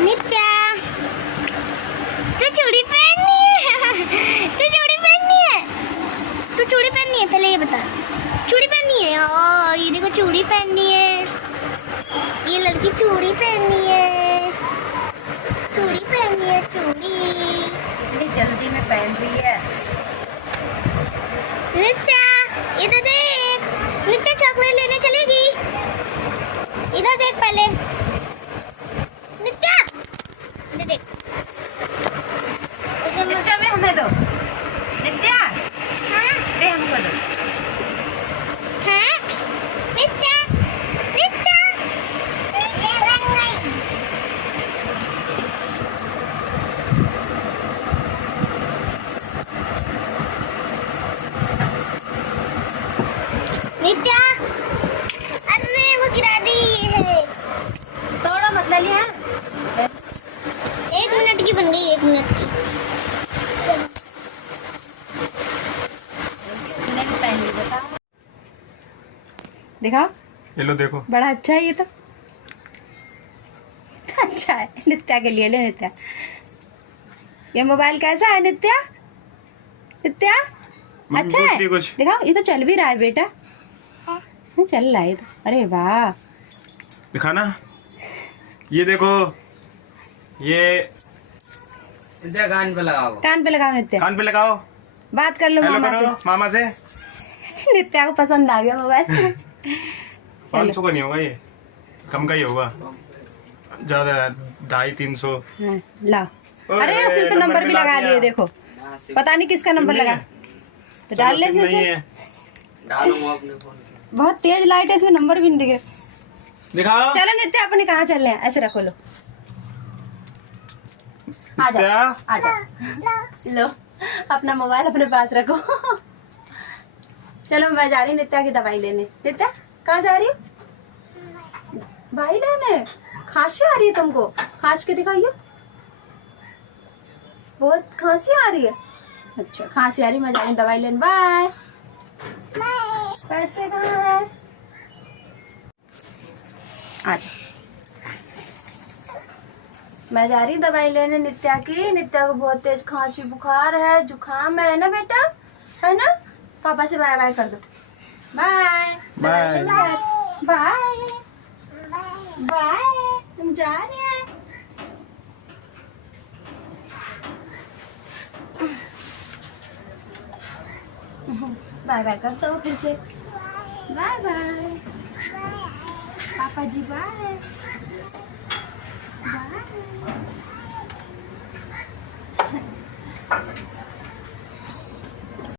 नित्या तू चूड़ी पहननी है तू चूड़ी पहननी है तू चूड़ी पहननी है पहले ये बता चूड़ी पहननी है ये देखो चूड़ी पहननी है ये लड़की चूड़ी पहननी है चूड़ी इतनी जल्दी में पहन रही है। नित्या इधर देख नित्या चॉकलेट लेने चलेगी इधर देख पहले नित्या इधर देख नित्या में हमें दो। नित्या हाँ दे हमको दो। हाँ नित्या नित्या नित्या बन गई नित्या अरे वो गिरा दी है थोड़ा मत ले लिया। 1 मिनट की बन गई 1 मिनट की नहीं पहन ली बता। दिखाओ ये लो देखो बड़ा अच्छा है ये तो। अच्छा है नित्या के लिए। ले नित्या ये मोबाइल कैसा है नित्या? नित्या मम्मी अच्छा पूछ है रही कुछ। दिखाओ ये तो चल भी रहा है बेटा। चल रहा है तो। अरे वाह दिखाना ये देखो ये नित्या कान पे लगाओ। कान पे लगाओ नित्या। कान पे लगाओ बात कर लो हेलो मामा करो मामा से से। नित्या को पसंद आ गया मोबाइल। 500 का नहीं होगा ये कम का ही होगा ज्यादा 250-300 हाँ, ला ओए, अरे उसने तो नंबर भी मिला लगा दिया। लिए देखो। पता नहीं किसका नंबर नहीं लगा है। तो डाल ले सिम नहीं इसमें। है डालूंगा अपने फोन पे। बहुत तेज लाइट है इसमें नंबर भी नहीं दिख रहे। दिखाओ चलो नित्या अपने कहाँ चल रहे हैं ऐसे रखो लो। आ जाओ क्या आ जाओ लो अपना मोबाइल अपने पास रखो। चलो मैं जा रही हूँ नित्या की दवाई लेने। नित्या कहाँ जा रही हो? दवाई लेने। खांसी आ रही है तुमको? खांस के दिखाइए। बहुत खांसी आ रही है। अच्छा खांसी आ रही मैं जा रही हूँ दवाई लेने। बाय। पैसे कहाँ है? आ जाओ मैं जा रही दवाई लेने नित्या की। नित्या को बहुत तेज खांसी बुखार है जुकाम है ना बेटा? है ना? पापा से बाय बाय कर दो। Bye bye bye bye. तुम जा रहे हैं? बाय बाय कर दो फिर से। बाय बाय पापा जी बाय बाय।